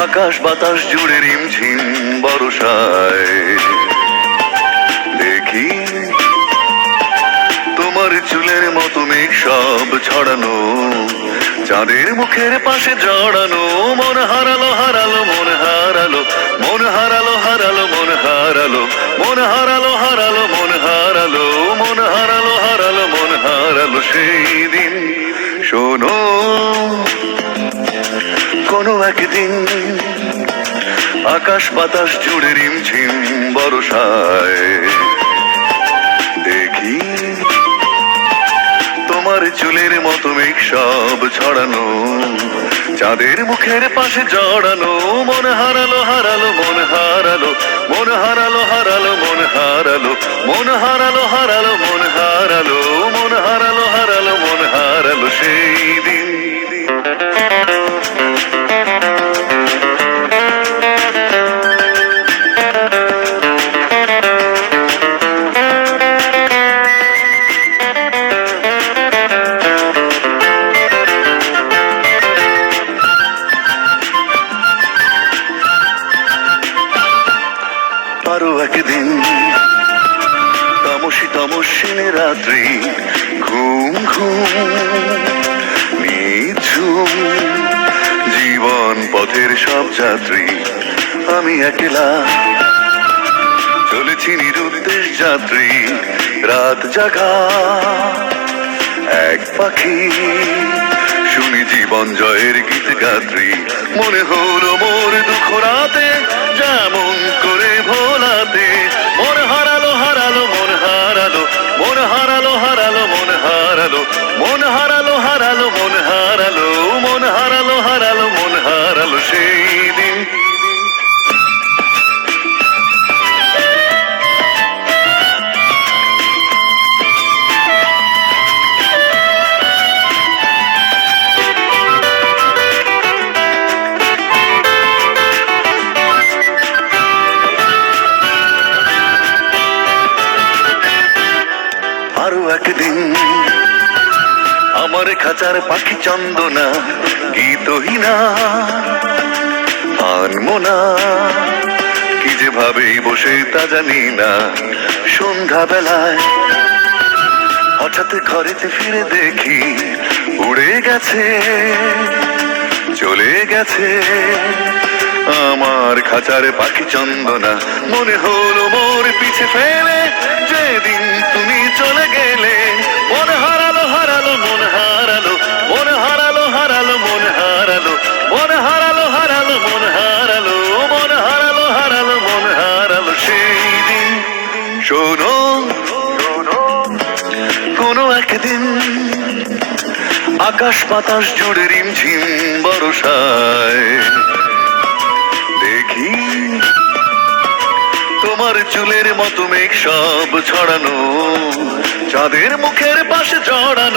আকাশ বাতাস জুড়ে রিমঝিম বর্ষায় দেখি তোমার চুলের মতো মেঘ সব ছড়ানো, চাঁদের মুখের পাশে জড়ানো। মন হারালো হারালো মন হারালো, মন হারালো হারালো মন হারালো, মন হারালো হারালো মন হারালো, মন হারালো হারালো মন হারালো সেই দিন। শোনো কোনো একদিন আকাশ বাতাস জুড়ে রিমঝিম বর্ষায় দেখি তোমার চুলের মতো মেঘ সব ছড়ানো, চাঁদের মুখের পাশে জড়ানো। মন হারালো হারালো মন হারালো, মন হারালো হারালো মন হারালো, মন হারালো হারালো মন হারালো, মন হারালো হারালো মন হারালো সেই দিন। আরো একদিন তামসী তামসীন রাত্রি, ঘুম ঘুম নিঝুম জীবন পথের সব যাত্রী। আমি একলা চলেছি নিরুদ্দেশ যাত্রী, রাত জাগা এক পাখি, শুনি জীবন জয়ের গীত গাত্রী। মনে হলো মোর দুঃখ রাতে যেমন করে ভোলাতে, মন হারালো হারালো মন হারালো, মন হারালো হারালো মন হারালো, মন হারালো হারালো মন হারালো, মন হারালো হারালো মন হারালো সেই দিন। আরো একদিন আমার খাঁচার পাখি চন্দনা গীতহীনা আনমোনা, কি যে ভাবে বসে তা জানি না। সন্ধ্যা বেলায় হঠাৎ ঘরেতে ফিরে দেখি উড়ে গেছে চলে গেছে আমার খাঁচার পাখি চন্দনা। মনে হলো মোর পিছে ফেলে যেদিন তুমি চলে গেলে, মন হারালো হারালো মন হারালো, মন হারালো হারালো মন হারালো, মন হারালো হারালো মন হারালো, মন হারালো হারালো মন হারালো সেই দিন। শোনো কোনো একদিন আকাশ বাতাস জুড়ে রিমঝিম বর্ষায় দেখি তোমার চুলের মতো মেঘ সব ছড়ানো, চাঁদের মুখের পাশে জড়ানো।